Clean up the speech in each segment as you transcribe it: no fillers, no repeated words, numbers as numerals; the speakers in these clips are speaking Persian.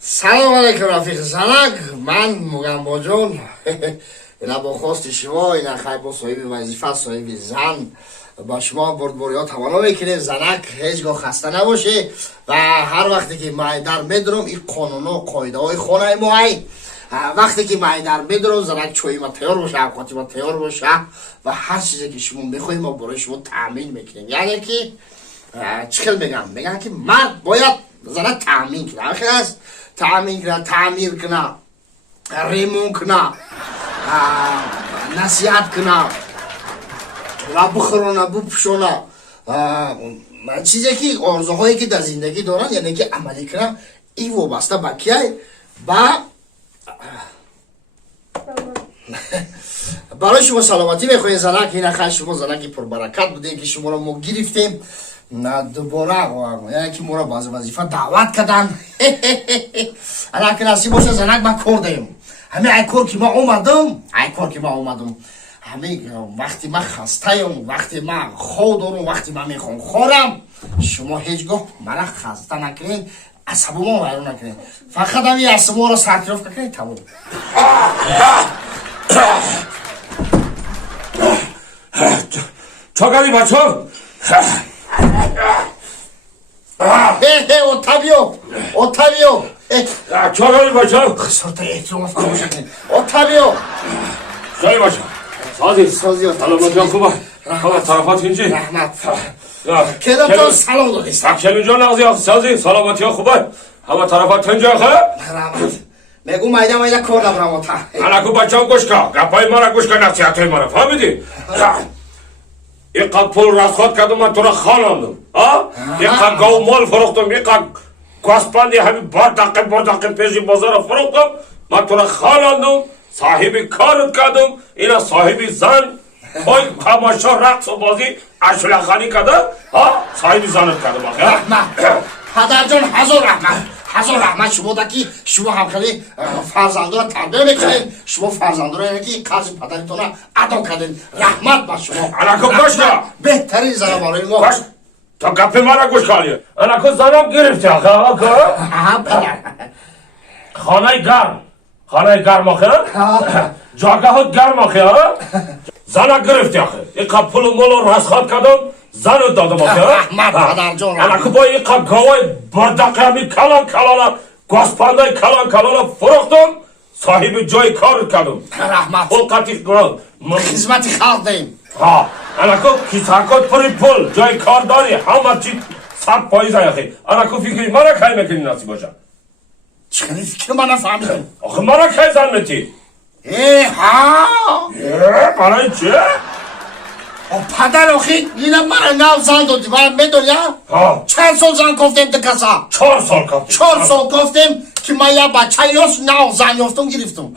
سلام علیکم رفیق زنک. من مگنبا جون اینا با خواست شما، اینا خیلی با صاحب وظیفه، صاحب زن با شما بردبوری توانا میکنه. زنک هیچگاه خسته نباشه و هر وقتی که در میدرم این قانون و قاعده های خانه ما وقتی که در میدرم زنک چوی ما تیار باشه، اوقاتی ما تیار باشه و هر چیزی که شما میخواید ما برای شما تامین میکنیم. یعنی که چکل میگن که مرد باید زنک تامین کنه، آخه است تامین کنه، تعمیر کنه، ریمون کنه، نصیحت کنه و بخورونه بپوشونه چیزی که آرزوهایی که در زندگی دارن، یعنی که عملی کنه. این وابسته به کیه؟ برای شما سلامتی میخواین زنک. این خیلی شما زنکی پربرکت بوده که شما رو ما گرفتیم دوباره، یعنی که ما رو باز وظیفه دعوت کردن. اگر که نصیب باشه زنک ما کردیم. همه ای کار که ما اومدم همه وقتی من خسته‌ام، وقتی من خود دارم، وقتی من میخوام خورم، شما هیچگاه مرا خسته نکنین، عصبمو ویران نکنین، فقط همین عصبمو رو سرکرف کنین. تمام. چاکاری بچه اوتاویو چاکاری بچه خسارت احترام فراموش کنین. اوتاویو چاکاری بچه سازی سلامتی ها خوبه همه طرفات اینجی رحمت کدام تو سلام دادیست کلون جان نغزی سازی سلامتی ها خوبه همه طرفات اینجا رحمت میگو مایده کردم رحمتا الکو بچه هم گوش که گپای ما را گوش که نصیحت های ما را فهمیدی؟ اینقدر پول رسخات کردم من تو را خاناندم اینقدر گاو مال فروختم، اینقدر گوسپندی همین بار دقیق پیشی بازار فروختم، من تو را خاناندم، صاحب کارت کردم، اینا صاحب زن پای تماشا رقص و بازی اشلخانی کرده، صاحب زنت کردم. رحمت پدر جان هزار رحمت شما دا که شما هم خیلی فرزنده را تربیه میکنین، شما فرزنده را یکی قرض پدرتون را ادا کردین. رحمت با شما. الکو گوش که بهترین زن برای ما. گوش تا گپ ما را گوش کالیه. الکو زنم گرفتی آخه خانه گرم آخه جاگهات گرم آخه زنم گرفتی آخه اینقدر پول و مول و رسخات کردم زنت دادم آخه رحمت پدر جان. الکو با اینقدر گاوای بردقه همی کلان گوسپندای کلان فروختم، صاحب جای کار کردم. رحمت پول قطیق کنم خدمت خلق دیم. الکو کیساکات پول جای کار داری همه چی 100% آخه الکو فکری من را خیلی میکنی نصیب باشه. چکنی فکر من نفهمیدم آخه من را خیلی زن میتی برای چه؟ پدر آخه اینم من نو زن دادی من میدونی چند سال زن گفتیم ده کسا 4 سال گفتیم 4 سال گفتیم که من یه بچه یاس نو زن یافتم گرفتم.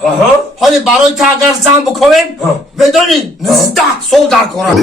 حالی برای تا اگر زن بکنیم بدونی 19 سال در کنم.